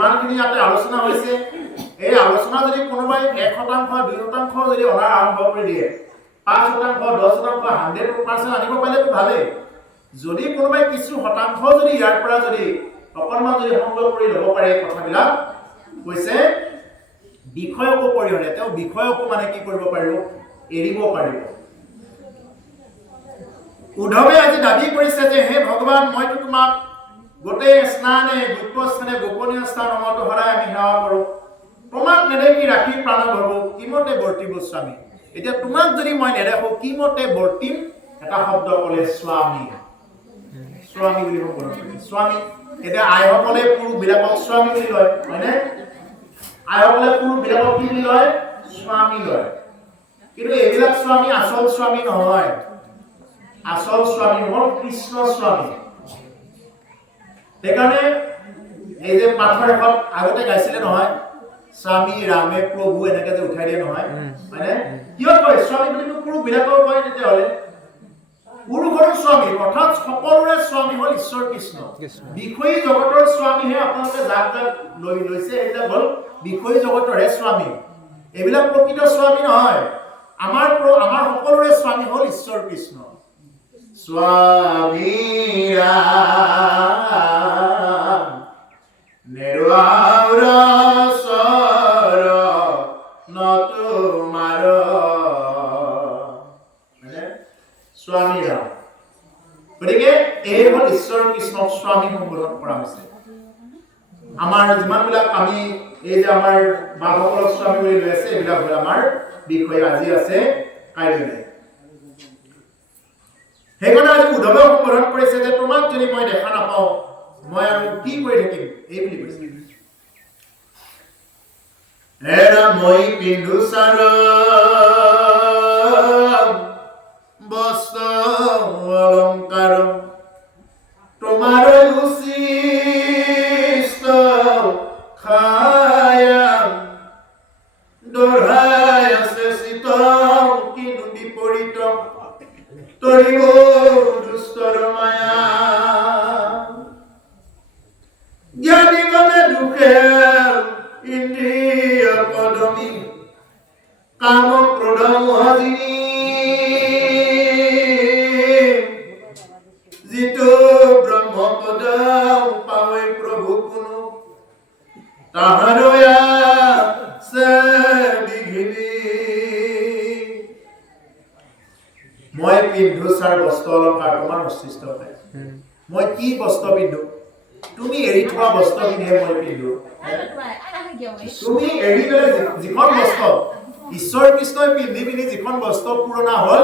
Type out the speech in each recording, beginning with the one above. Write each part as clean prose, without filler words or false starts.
যিমানখিনি ইয়াতে আলোচনা হৈছে এই আলোচনা যদি কোনোবাই 1% 2% যদি অনা আৰম্ভ কৰি দিয়ে 5%, 10%, 100% আনিব পাৰিলেতো ভালেই। যদি কোনোবাই কিছু শতাংশ যদি ইয়াৰ পৰা যদি অকণমান যদি সংগ্ৰহ কৰি ল'ব পাৰে কথাবিলাক কৈছে বিষয়কো পৰিহৰে তেওঁ বিষয়কো মানে কি কৰিব পাৰিব এৰিব পাৰিব। উদ্ধৱে আজি দাবী কৰিছে যে হে ভগৱান মইতো তোমাক গোটেই স্নানে গুপ্তস্থানে গোপনীয় স্থান মতো হৰাই আমি সেৱা কৰোঁ তোমাক নেদেখি ৰাখি প্ৰাণ ভৰো কিমতে বৰ্তিব স্বামী। এতিয়া তোমাক যদি মই নেদেখো কিমতে বৰ্তিম এটা শব্দ ক'লে স্বামী স্বামী বুলি ক'ব স্বামী। এতিয়া আইসকলে পুৰুষবিলাকক স্বামী বুলি লয় হয়নে? আইসকলে পুৰুষবিলাকক কি বুলি লয় স্বামী লয়। কিন্তু এইবিলাক স্বামী আচল স্বামী নহয়। আচল স্বামী হ'ল কৃষ্ণ স্বামী। সেইকাৰণে এই যে পাঠৰ এখন আগতে গাইছিলে নহয় স্বামী ৰামে প্ৰভু এনেকে যে উঠাই দিয়ে নহয় হয়নে? কিয় কয় স্বামী বুলি পুৰুষবিলাকক কয় তেতিয়াহ'লে পুৰুষৰো স্বামী অৰ্থাৎ সকলোৰে স্বামী হ'ল ঈশ্বৰ কৃষ্ণ। বিষয়ী জগতৰ স্বামীহে আপোনালোকে যাক যাক লৈছে এইবিলাক হ'ল বিষয়ী জগতৰহে স্বামী। এইবিলাক প্ৰকৃত স্বামী নহয়। আমাৰ সকলোৰে স্বামী হ'ল ঈশ্বৰ কৃষ্ণ। স্বামী ৰাম নেৰুৱাৰ চৰণ তোমাৰ স্বামী ৰাম। গতিকে এই হ'ল ঈশ্বৰ কৃষ্ণক স্বামী সম্বোধন কৰা হৈছে। আমাৰ যিমানবিলাক আমি এই যে আমাৰ মাধৱসকলক স্বামী বুলি লৈ আছে এইবিলাক হ'ল আমাৰ বিষয় আজি আছে কাইলৈ নাই। সেইকাৰণে আজি উদ্ধৱে সম্বোধন কৰিছে যে তোমাক যদি মই দেখা নাপাওঁ মই আৰু কি কৰি থাকিম এই বুলি কৈছে। এৰা মই পিন্ধু চাৰ বস্ত্ৰ অলংকাৰ তোমাৰ উচিষ্ট খায়া দঢ়াই আছে চিত কিন্তু বিপৰীত তৰিব দুষ্টৰ মায়া জ্ঞানী গলে দুখে ইন্দ্ৰিয় পদমী কাম ক্ৰোধ মোহাজিনী যিটো ব্ৰহ্মপদ পাৱে প্ৰভু কোনো তাহাৰ আছে বিঘিনি। মই পিন্ধো চাৰ বস্ত্ৰ অলংকাৰ তোমাৰ মস্তিষ্ক নাই। মই কি বস্ত্ৰ পিন্ধো তুমি এৰি থোৱা বস্ত্ৰ পিন্ধিহে মই পিন্ধো। তুমি এৰি পেলাই যিখন বস্ত্ৰ ঈশ্বৰ কৃষ্ণই পিন্ধি পিন্ধি যিখন বস্ত্ৰ পুৰণা হ'ল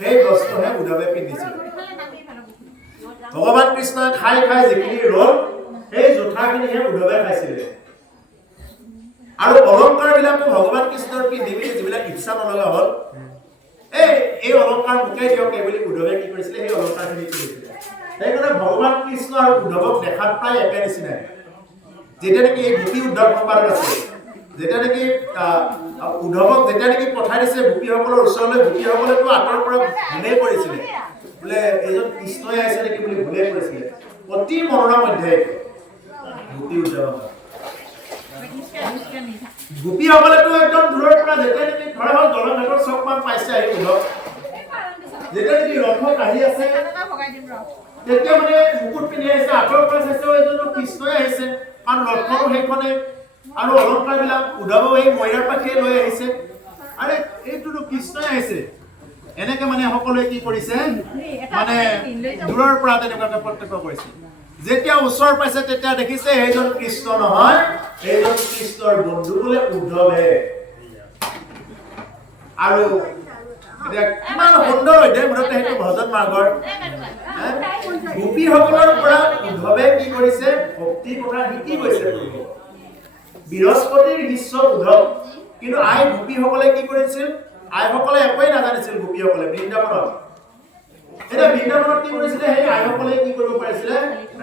সেই বস্ত্ৰহে উদ্ধৱে পিন্ধিছিল। ভগৱান কৃষ্ণই খাই খাই যিখিনি ৰল সেই জোঠাখিনিহে উদ্ধৱে খাইছিলে। আৰু অলংকাৰ বিলাকো ভগৱান কৃষ্ণৰ পিন্ধি পিন্ধি যিবিলাক ইচ্ছা নলগা হ'ল এই অলংকাৰ মুকাই দিয়ক বুলি উদ্ধৱে কি কৰিছিলে সেই অলংকাৰখিনি পিন্ধিছিলে। সেইকাৰণে ভগৱান কৃষ্ণ আৰু উদ্ধৱক দেখাত প্ৰায় একে নিচিনাই। যেতিয়া নেকি এই গোপী উদ্ধৱ সংবাদত আছে যেতিয়া নেকি উদ্ধৱক যেতিয়া নেকি পঠাই দিছে গোপীসকলৰ ওচৰলৈ গোপীসকলেতো আঁতৰ পৰা ভুলেই কৰিছিলে বোলে এইজন কৃষ্ণই আহিছে নেকি বুলি ভুলেই কৰিছিলে। অতি মনোৰম অধ্যায় গোপী উদ্ধৱ। গোপীসকলেতো একদম দূৰৰ পৰা যেতিয়া নেকি ধৰা হ'ল দলঘাটৰ চকমান পাইছে আহি উদ্ধৱ যেতিয়া নেকি ৰথত আহি আছে তেতিয়া মানে মুকুট পিন্ধি আহিছে আঁতৰ পৰা চাইছে এইজনো কৃষ্ণই আহিছে কাৰণ ৰথৰো সেইখনে আৰু অলংকাৰ বিলাক উদ্ধৱ এই মৈৰাৰ পাখিয়ে লৈ আহিছে আৰে এইটোতো কৃষ্ণই আহিছে এনেকে মানে সকলোৱে কি কৰিছে মানে দূৰৰ পৰা তেনেকুৱাকে প্ৰত্যক্ষ কৰিছে। যেতিয়া ওচৰ পাইছে তেতিয়া দেখিছে এইজন কৃষ্ণ নহয় এইজন কৃষ্ণৰ বন্ধু বোলে উদ্ধৱে। আৰু এতিয়া কিমান সুন্দৰ অধ্যায় মুঠতে সেইটো ভজন মাৰ্গৰ গোপীসকলৰ পৰা উদ্ধৱে কি কৰিছে ভক্তি কথা শিকি গৈছে। বৃহস্পতিৰ শিষ্য উদ্ধৱ কিন্তু আই গোপীসকলে কি কৰিছিল আইসকলে একোৱেই নাজানিছিল। গোপীসকলে বৃন্দাবনত এতিয়া বৃন্দাবনত কি কৰিছিলে সেই আইসকলে কি কৰিব পাৰিছিলে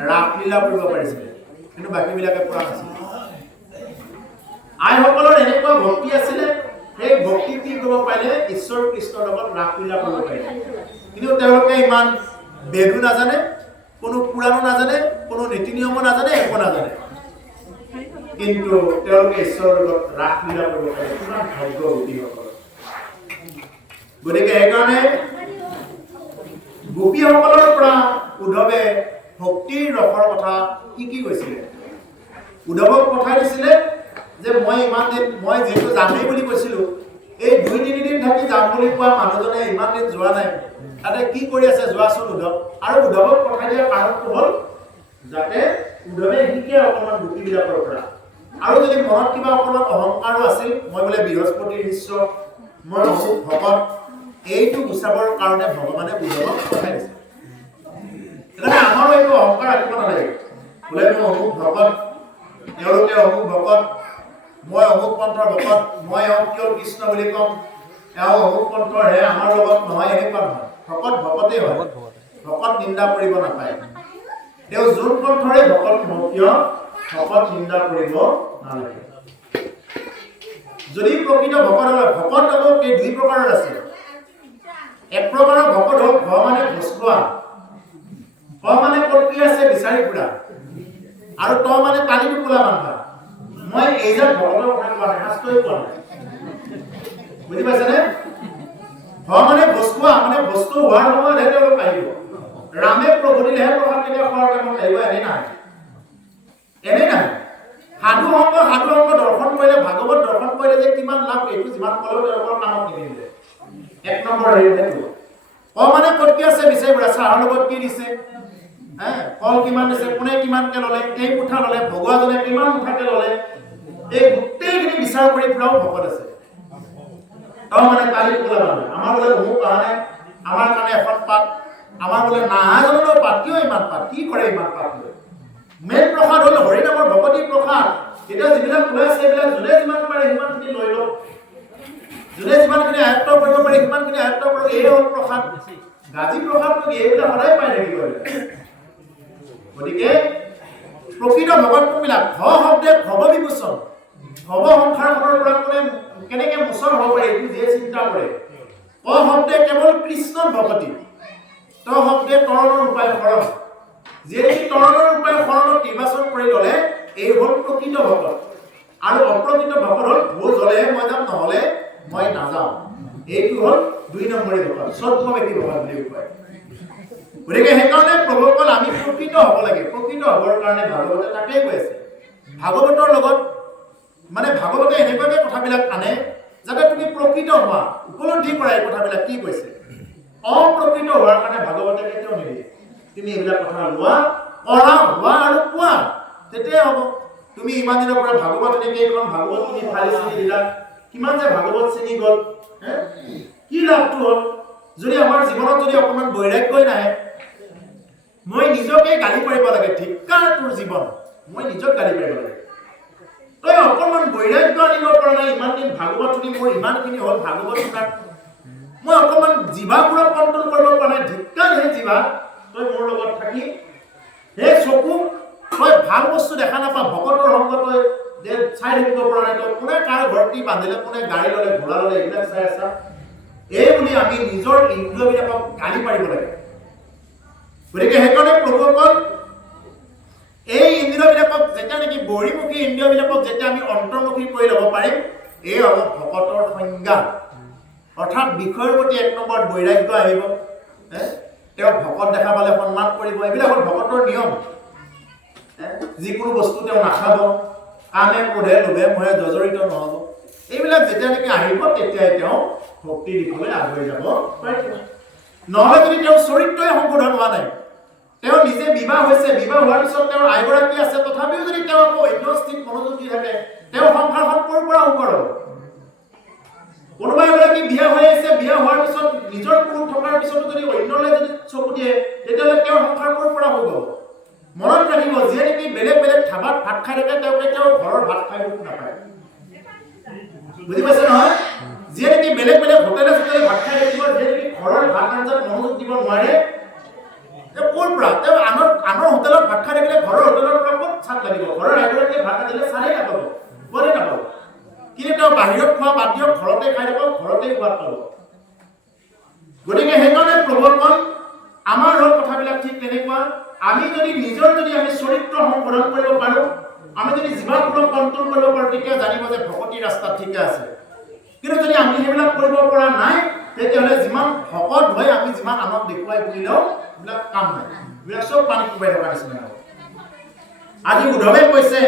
ৰাসলীলা কৰিব পাৰিছিলে কিন্তু বাকীবিলাকে পৰা নাছিল। আইসকলৰ এনেকুৱা ভক্তি আছিলে সেই ভক্তি কি কৰিব পাৰিলে ঈশ্বৰ কৃষ্ণৰ লগত ৰাসলীলা কৰিব পাৰিলে। কিন্তু তেওঁলোকে ইমান বেদো নাজানে কোনো পুৰাণো নাজানে কোনো নীতি নিয়মো নাজানে একো নাজানে। কিন্তু তেওঁলোকে ঈশ্বৰৰ লগত ৰাসলীলা কৰিব পাৰে কিমান ভাগ্যৱতী সকল গতিকে সেইকাৰণে গোপীসকলৰ পৰা উদ্ধৱে ভক্তিৰ ৰসৰ কথা কি কৈছিলে উদ্ধৱক পঠাই দিছিলে যে মই ইমান দিন মই যেহেতু যামেই বুলি কৈছিলো এই 2-3 দিন থাকি যাম বুলি কোৱা মানুহজনে ইমান দিন যোৱা নাই তাতে কি কৰি আছে যোৱাচোন উদ্ধৱ আৰু উদ্ধৱক পঠাই দিয়াৰ কাৰণটো হ'ল যাতে উদ্ধৱে শিকে অকণমান গোপীবিলাকৰ পৰা আৰু যদি মনত কিবা অকণমান অহংকাৰো আছিল মই বোলে বৃহস্পতিৰ শিষ্য মই অমুক ভকত এইটো গুচাবৰ কাৰণে ভগৱানে উদ্ধৱক পঠাই দিছে সেইকাৰণে আমাৰো এইটো অহংকাৰ ৰাখিব নালাগে বোলে মই অমুক ভকত তেওঁলোকে অমুক ভকত মই অমুক পন্থৰ ভকত মই কিয় কৃষ্ণ বুলি কম এওঁ অমুক পন্থৰ হে আমাৰ লগত নহয় এনেকুৱা নহয় ভকত ভকতেই হয় ভকত নিন্দা কৰিব নাপায় তেওঁ যোন পন্থৰে ভকত নহওক কিয় ভকত নিন্দা কৰিব নালাগে যদি প্ৰকৃত ভকত হয় ভকত আকৌ এই 2 প্ৰকাৰৰ আছে এক প্ৰকাৰৰ ভকত হ'ল ভ মানে ভস্কোৱা ক মানে ক'ত কি আছে বিচাৰি ফুৰা আৰু ত মানে কালি টোপোলা বান্ধা মই এইজাত ভগৱানৰ কথা কোৱা নাই শাস্ত্ৰই কোৱা নাই বুজি পাইছানে ভ মানে ভস্কোৱা মানে বস্তু হোৱাৰ সময়তহে তেওঁলোক আহিব ৰামে প্ৰভু দিলেহে প্ৰসাদ কেতিয়া খোৱাৰ টাইমত আহিব এনেই নাই সাধু সংগ দৰ্শন কৰিলে ভাগৱত দৰ্শন কৰিলে যে কিমান লাভ এইটো যিমান ক'লেও তেওঁলোকৰ কামত নিদিলে 1 নম্বৰ হেৰিটো ক মানে ক'ত কি আছে বিচাৰি ফুৰা চাহৰ লগত কি দিছে কল কিমান দিছে কোনে কিমানকে ল'লে কেই মুঠা ল'লে ভগৱাজনে কিমান মুঠাকে ল'লে এই গোটেইখিনি বিচাৰ কৰি ফুৰাও ভকত আছে মানে কালি টোপোলা বান্ধে আমাৰ বোলে অমুক কাৰণে আমাৰ কাৰণে এখন পাত আমাৰ বোলে নাহাজনৰ পাত কিয় ইমান পাত কি কৰে ইমান পাত লৈ মেইন প্ৰসাদ হ'ল হৰিনামৰ ভকতি প্ৰসাদ এতিয়া যিবিলাক লৈ আছে এইবিলাক যোনে যিমান পাৰে সিমানখিনি লৈ লওক যোনে যিমানখিনি আয়ত্ত কৰিব পাৰে সিমানখিনি আয়ত্ত কৰক এই হ'ল প্ৰসাদ গাজী প্ৰসাদটো এইবিলাক সদায় পাই থাকিব গতিকে প্ৰকৃত ভকত কোনবিলাক ভ শব্দে ভৱ বিমোচন ভৱ সংসাৰখনৰ পৰা কেনেকে মোচন হ'ব পাৰে এইটো যে চিন্তা কৰে ক শব্দে কেৱল কৃষ্ণৰ ভকতি ত শব্দে তৰণৰ উপায় শৰণ যিয়ে তৰণৰ উপায় শৰণক নিৰ্বাচন কৰি ল'লে এই হ'ল প্ৰকৃত ভকত আৰু অপ্ৰকৃত ভকত হ'ল ভোজ হ'লেহে মই যাম নহ'লে মই নাযাওঁ এইটো হ'ল 2 নম্বৰী ভকত স্বল্পমেধী ভকত বুলি কয় গতিকে সেইকাৰণে প্ৰভুসকল আমি প্ৰকৃত হ'ব লাগে প্ৰকৃত হ'বৰ কাৰণে ভাগৱতে তাকেই কৈ আছে ভাগৱতৰ লগত মানে ভাগৱতে এনেকুৱাকে কথাবিলাক আনে যাতে তুমি প্ৰকৃত হোৱা উপলব্ধি কৰা এই কথাবিলাক কি কৈছে অপ্ৰকৃত হোৱাৰ কাৰণে ভাগৱতে কেতিয়াও নিদিয়ে তুমি এইবিলাক কথা লোৱা কৰা হোৱা আৰু কোৱা তেতিয়াই হ'ব তুমি ইমান দিনৰ পৰা ভাগৱত এনেকৈ এইখন ভাগৱত তুমি ফালি চিনি দিলা কিমান যে ভাগৱত চিনি গ'ল কি লাভটো হ'ল যদি আমাৰ জীৱনত যদি অকণমান বৈৰাগ্যই নাহে মই নিজকে গালি পাৰিব লাগে ধিক্কাৰ তোৰ জীৱন মই নিজক গালি পাৰিব লাগে তই অকণমান বৈৰাগ্য আনিব পৰা নাই ইমান দিন ভাগৱত শুনি মোৰ ইমানখিনি হ'ল ভাগৱত শুনাত মই অকণমান জিভাবোৰক কণ্ট্ৰল কৰিব পৰা নাই ধিক্কাৰ সেই জিভা তই মোৰ লগত থাকি সেই চকু তই ভাল বস্তু দেখা নাপা ভকতৰ সংগ তই যে চাই থাকিব পৰা নাই তই কোনে কাৰ ঘৰটি বান্ধিলে কোনে গাড়ী ল'লে ঘোঁৰা ল'লে এইবিলাক চাই আছা এই বুলি আমি নিজৰ ইন্দ্ৰিয়বিলাকক গালি পাৰিব লাগে গতিকে সেইকাৰণে প্ৰভুসকল এই ইন্দ্ৰিয়বিলাকক যেতিয়া নেকি বহিমুখী ইন্দ্ৰিয়বিলাকক যেতিয়া আমি অন্তৰ্মুখী কৰি ল'ব পাৰিম এই হ'ব ভকতৰ সংজ্ঞা অৰ্থাৎ বিষয়ৰ প্ৰতি 1 নম্বৰত বৈৰাগ্য আহিব তেওঁ ভকত দেখা পালে সন্মান কৰিব এইবিলাক হ'ল ভকতৰ নিয়ম যিকোনো বস্তু তেওঁ নাখাব কামে ক্ৰোধে লোভে মোহে জৰ্জৰিত নহ'ব এইবিলাক যেতিয়া নেকি আহিব তেতিয়াই তেওঁ ভক্তি দিবলৈ আগুৱাই যাব পাৰিব নহ'লে যদি তেওঁৰ চৰিত্ৰই সংশোধন হোৱা নাই তেওঁ নিজে বিবাহ হৈছে বিবাহ হোৱাৰ পিছত তেওঁৰ আইগৰাকী আছে তথাপিও যদি তেওঁ আকৌ অন্য স্থিত মনোযোগ দি থাকে তেওঁ সংসাৰখন ক'ৰ পৰা উকৰ হ'ব কোনোবা এগৰাকী বিয়া হৈ আছে বিয়া হোৱাৰ পিছত নিজৰ পুৰুষ থকাৰ পিছতো যদি অন্যলৈ যদি চকু দিয়ে তেতিয়াহ'লে তেওঁৰ সংসাৰ ক'ৰ পৰা হৈ গ'ল মনত ৰাখিব যিয়ে নেকি বেলেগ বেলেগ ধাবাত ভাত খাই থাকে তেওঁ কেতিয়াও ঘৰৰ ভাত খাই নাপায় বুজি পাইছে নহয় যিয়ে নেকি বেলেগ বেলেগ হোটেলে চোটেলে ভাত খাই থাকিব যিয়ে নেকি ঘৰৰ ভাত আঞ্জাত মনোযোগ দিব নোৱাৰে তেওঁ ক'ৰ পৰা তেওঁ আনৰ হোটেলত ভাত খাই থাকিলে ঘৰৰ হোটেলৰ পৰা ক'ত চাক লাগিব ঘৰৰ এগৰাকীয়ে ভাত আনিলে চালেই নাপাব ক'লেই নাপাব কিন্তু তেওঁ বাহিৰত খোৱা বাদ দিয়ক ঘৰতে খাই থাকক ঘৰতেই সোৱাদ পাব গতিকে সেইকাৰণে প্ৰভুসকল আমাৰ হ'ল কথাবিলাক ঠিক তেনেকুৱা আমি যদি নিজৰ যদি আমি চৰিত্ৰ সংশোধন কৰিব পাৰোঁ আমি যদি জিভাখনক কণ্ট্ৰল কৰিব পাৰোঁ তেতিয়া জানিব যে ভকতি ৰাস্তা ঠিকে আছে। কিন্তু যদি আমি সেইবিলাক কৰিব পৰা নাই তেতিয়াহ'লে যিমান ভকত হৈ আমি যিমান আনক দেখুৱাই ফুৰিলেও এইবিলাক কাম নাই, এইবিলাক চব পানীত ডুবাই থকা নিচিনা হ'ব। আজি উদ্ধৱে কৈছে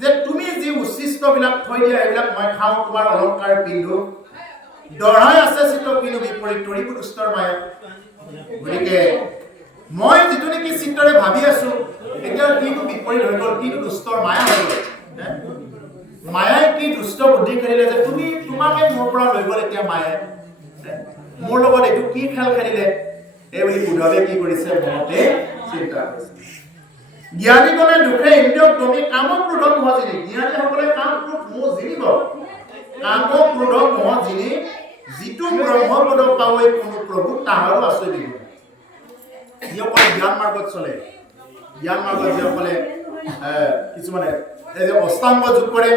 যে তুমি যি উচ্ছিষ্টবিলাক থৈ দিয়া এইবিলাক মই খাওঁ, তোমাৰ অলংকাৰ পিন্ধো, দঢ়াই আছে চিত কিনো বিপৰীত তৰিবোৰ দুষ্টৰ মায়া। গতিকে মই যিটো নেকি চিত্তৰে ভাবি আছো এতিয়া কিনো বিপৰীত হৈ গ'ল, কিনো দুষ্টৰ মায়া হৈ গ'ল। মায়াই কি দুষ্ট বুদ্ধি খেলিলে যে তুমি তোমাকে মোৰ পৰা লৈ গ'ল এতিয়া মায়ে, মোৰ লগত এইটো কি খেল খেলিলে, এই বুলি উদ্ধৱে কি কৰিছে মনতে চিন্তা কৰিছে। জ্ঞানীজনে দুখে ইন্দ্ৰিয়ক দমি কামক ক্ৰোধক মোহ জিনি, জ্ঞানীসকলে কাম ক্ৰোধ মোহ জিনিব, কামক ক্ৰোধক মোহ জিনি যিটো ব্ৰহ্মপদ পাৱৈ কোনো প্ৰভু তাহাৰো আশ্ৰয় দিব। যিসকলে জ্ঞান মাৰ্গত চলে, জ্ঞান মাৰ্গত যিসকলে কিছুমানে এই যে অষ্টাংগ যোগ কৰে,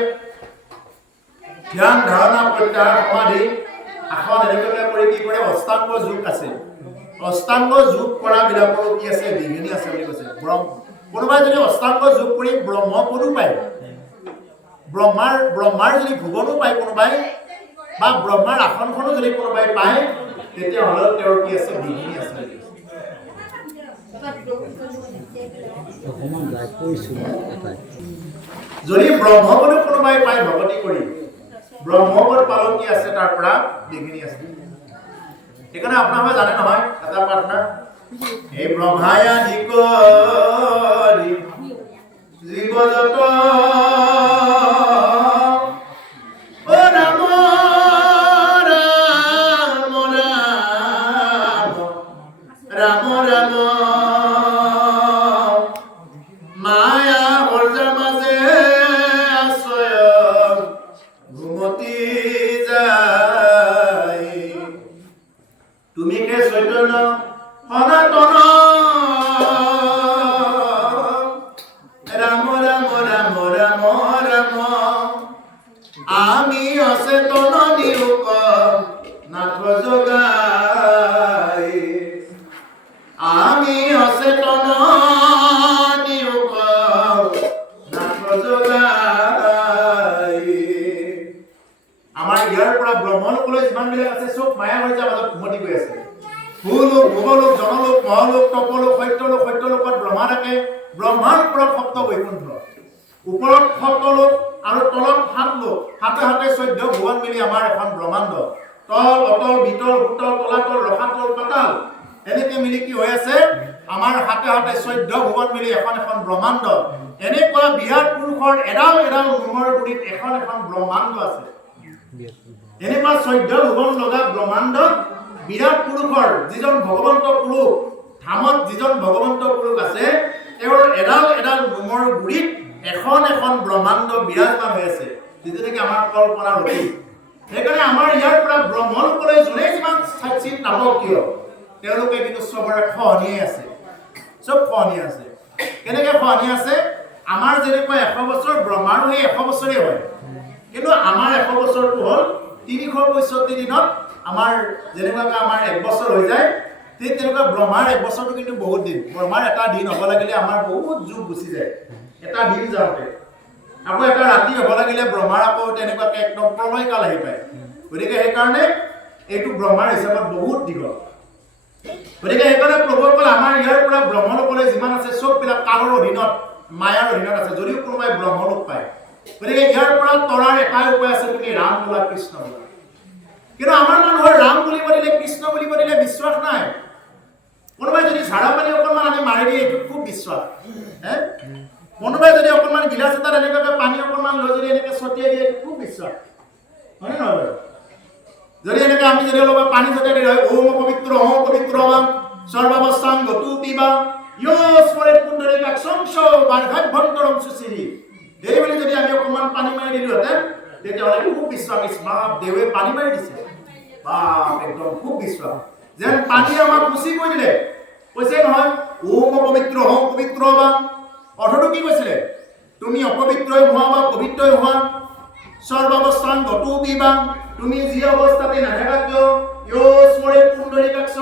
ধ্যান ধাৰণা প্ৰত্যাহাৰ সমাধি আসন এনেকৈ কৰি কি কৰে অষ্টাংগ যোগ আছে। অষ্টাংগ যোগ কৰা বিলাকৰো কি আছে বিঘিনি আছে বুলি কৈছে। কোনোবাই যদি অষ্টাংগ যোগ কৰি ব্ৰহ্মপদো পায়, ব্ৰহ্মাৰ যদি ভুৱনো পায় কোনোবাই, বা ব্ৰহ্মাৰ আসনখনো যদি কোনোবাই পায়, তেতিয়াহ'লে তেওঁৰ কি আছে বিঘিনি আছে। যদি ব্ৰহ্মপদো কোনোবাই পায় ভকতি কৰি, ব্ৰহ্মপদ পালক কি আছে তাৰ পৰা বিঘিনি আছে। সেইকাৰণে আপোনালোকে জানে নহয় এটা প্ৰাৰ্থনা, এই ব্ৰহ্মাই আদি কৰি জীৱজত আমি অচেতন নিৰূপ নাথ যোগাই, আমি অচেতন নিৰূপ নাথ যোগাই। আমাৰ ইয়াৰ পৰা ব্ৰহ্মলোকলৈ যিমানবিলাক আছে চব মায়া হৈ যায় মাজত ঘুমতি গৈ আছে। ভূলোক, ভুৱলোক, জনলোক, মহলোক, তপলোক, সত্যলোক, সত্যলোকত ব্ৰহ্মা থাকে, ব্ৰহ্মাৰ ওপৰত সপ্ত বৈকুণ্ঠ, ওপৰত সপ্তলোক আৰু তলত সাত লোক, হাতে হাতে 14 ভুৱন মিলি আমাৰ এখন ব্ৰহ্মাণ্ড। তল অতল বিতল ভূতল তলাতল ৰসাতল পাতাল এনেকে মিলি কি হৈ আছে আমাৰ হাতে হাতে 14 ভুৱন মিলি এখন এখন ব্ৰহ্মাণ্ড। এনেকুৱা বিৰাট পুৰুষৰ এডাল এডাল নোমৰ গুৰিত এখন এখন ব্ৰহ্মাণ্ড আছে। এনেকুৱা 14 ভুৱন লগা ব্ৰহ্মাণ্ডত বিৰাট পুৰুষৰ যিজন ভগৱন্ত পুৰুষ, ধামত যিজন ভগৱন্ত পুৰুষ আছে, তেওঁৰ এডাল এডাল নোমৰ গুৰিত এখন এখন ব্ৰহ্মাণ্ড বিৰাজমান হৈ আছে, যিটো নেকি আমাৰ কল্পনাৰ অতীত। সেইকাৰণে আমাৰ ইয়াৰ পৰা ব্ৰহ্মলোকলৈ যোনে যিমান চিত নাপাওক কিয়, তেওঁলোকে কিন্তু চবৰে খহনীয়াই আছে, চব খহনীয়া আছে। কেনেকৈ খহনীয়া আছে? আমাৰ যেনেকুৱা 100 বছৰ, ব্ৰহ্মাৰো সেই 100 বছৰেই হয়, কিন্তু আমাৰ 100 বছৰটো হ'ল 365 দিনত। আমাৰ যেনেকুৱাকৈ আমাৰ 1 বছৰ হৈ যায়, ঠিক তেনেকুৱা ব্ৰহ্মাৰ 1 বছৰটো কিন্তু বহুত দিন। ব্ৰহ্মাৰ এটা দিন হ'ব লাগিলে আমাৰ বহুত যুগ গুচি যায়, এটা দিন যাওঁতে। আকৌ এটা ৰাতি হ'ব লাগিলে ব্ৰহ্মাৰ আকৌ তেনেকুৱাকৈ একদম প্ৰলয় কাল আহি পায়। গতিকে সেইকাৰণে এইটো ব্ৰহ্মাৰ হিচাপত বহুত দীঘল। গতিকে সেইকাৰণে প্ৰভুসকল আমাৰ ইয়াৰ পৰা ব্ৰহ্মলোকলৈ যিমান আছে চববিলাক কালৰ অধীনত, মায়াৰ অধীনত আছে, যদিও কোনোবাই ব্ৰহ্মলোক পায়। গতিকে ইয়াৰ পৰা তৰাৰ এটাই উপায় আছে, তুমি ৰাম বোলা, কৃষ্ণ বোলা। কিন্তু আমাৰ মানুহৰ ৰাম বুলিব দিলে, কৃষ্ণ বুলিব দিলে বিশ্বাস নাই। কোনোবাই যদি ঝাৰা পানী অকণমান আনি মাৰি দিয়ে, এইটো খুব বিশ্বাস। কোনোবাই যদি অকণমান গিলাচ এটাত এনেকুৱাকৈ পানী অকণমান লৈ যদি এনেকৈ ছটিয়াই দিয়ে, এইটো খুব বিশ্বাস, হয়নে নহয় বাৰু? যদি এনেকৈ আমি যদি অলপ পানী ছটিয়াই দিলে, ওম পবিত্ৰ ওম পবিত্ৰ বাম সৰ্বাৱস্থাং গতু পিবা স্মৰে পুণ্ডৰীকাক সংস বাৰ্ঘাভ্যন্তৰম সুচিৰি, এই বুলি যদি আমি অকণমান পানী মাৰি দিলোহেঁতেন, তেতিয়াহ'লে খুব বিশ্বাস, বাপ দেৱে পানী মাৰি দিছে, বাপ একদম খুব বিশ্বাস, যেন পানী আমাক খুচি কৰি দিলে। কৈছে নহয় ওম পবিত্ৰ ওম পবিত্ৰ বাম, অৰ্থটো কি কৈছিলে? তুমি অপবিত্ৰই হোৱা বা পবিত্ৰই হোৱা, সৰ্বাৱস্থান গতু পিবা, তুমি যি অৱস্থাতে নাথাকা কিয় यो स्मरे पुंडरीकाक्ष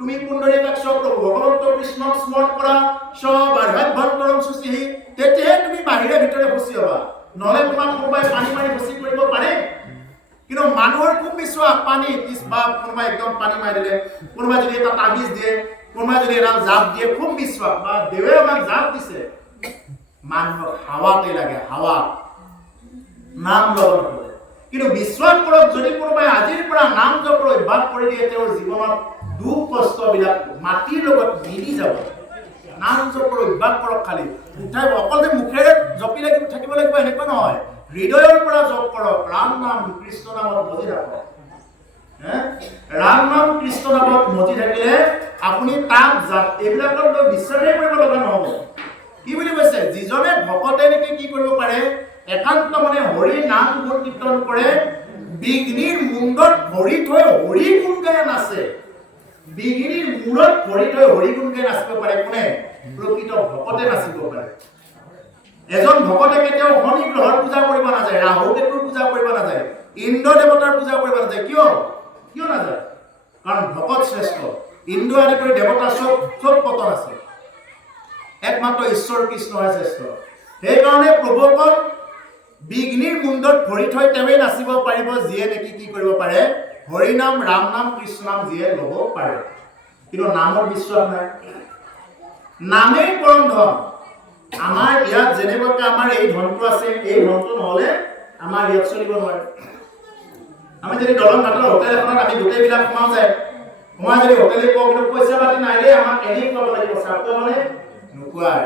তুমি পুণ্ডৰীকাক্ষ প্ৰভু ভগৱন্ত কৃষ্ণক স্মৰণ কৰা সব আধ্যাত্মিক সুচিহি তেতিয়াহে তুমি বাহিৰে ভিতৰে ফচি হবা নহলে তোমাক কোনোবাই পানী মাৰি ফচি কৰিব পাৰে কিন্তু মানুহৰ খুব বিশ্বাস পানী বা কোনোবাই একদম পানী মাৰি দিলে কোনোবাই যদি এটা তাবিজ দিয়ে কোনোবাই যদি এটা জাপ দিয়ে খুব বিশ্বাস বা দেৱে আমাক জাপ দিছে মানুহক হাৱাতে লাগে হাৱা নাম ল'ব লাগে কিন্তু বিশ্বাস কৰক যদি কোনোবাই আজিৰ পৰা নাম জপৰ অভ্যাস কৰি দিয়ে তেওঁৰ জীৱনত দুখ কষ্ট বিলাক মাটিৰ লগত মিলি যাব নাম জপৰ অভ্যাস কৰক খালি উঠাই অকল যে মুখেৰে জপি লাগিব থাকিব লাগিব এনেকুৱা নহয় হৃদয়ৰ পৰা জপ কৰক ৰাম নাম কৃষ্ণ নামত মজি ৰাখক ৰাম নাম কৃষ্ণ নামত মজি থাকিলে আপুনি তাপ জাপ এইবিলাকৰ লৈ বিশ্বাসে কৰিব লগা নহ'ব কি বুলি কৈছে যিজনে ভকতে নেকি কি কৰিব পাৰে একান্ত মানে হৰি নাম গুণ কীৰ্তন কৰে বিঘ্নিৰ মুণ্ডত ভৰি থৈ হৰি গুণ গায় নাচে বিঘ্নিৰ মূৰত ভৰি থৈ হৰি গুণ গায় নাচিব পাৰে কোনে প্ৰকৃত ভকতে নাচিব পাৰে এজন ভকতে কেতিয়াও শনি গ্ৰহৰ পূজা কৰিব নাযায় ৰাহু কেতুৰ পূজা কৰিব নাযায় ইন্দ্ৰ দেৱতাৰ পূজা কৰিব নাযায় কিয় নাযায় কাৰণ ভকত শ্ৰেষ্ঠ ইন্দ্ৰ আদি কৰি দেৱতা চব পতন আছে একমাত্ৰ ঈশ্বৰ কৃষ্ণহে শ্ৰেষ্ঠ সেইকাৰণে প্ৰভুসকল বিঘ্নিৰ মুণ্ডত ভৰি থৈ তেওঁৱে নাচিব পাৰিব যিয়ে নেকি কি কৰিব পাৰে হৰি নাম ৰাম নাম কৃষ্ণ নাম যিয়ে ল'ব পাৰে কিন্তু নামৰ বিশ্বাস নাই নামেই পৰম ধন আমাৰ ইয়াত যেনেকৈ আমাৰ এই ধনটো আছে এই ধনটো নহলে আমাৰ ইয়াত চলিব নোৱাৰে আমি যদি দলং ঘাটৰ হোটেল এখনত আমি গোটেইবিলাক সোমাও যায় সোমাই যদি হোটেলে কওঁ কিন্তু পইচা পাতি নাই দেই আমাক এনেই খুৱাব লাগিব চাব মানে নোখোৱাই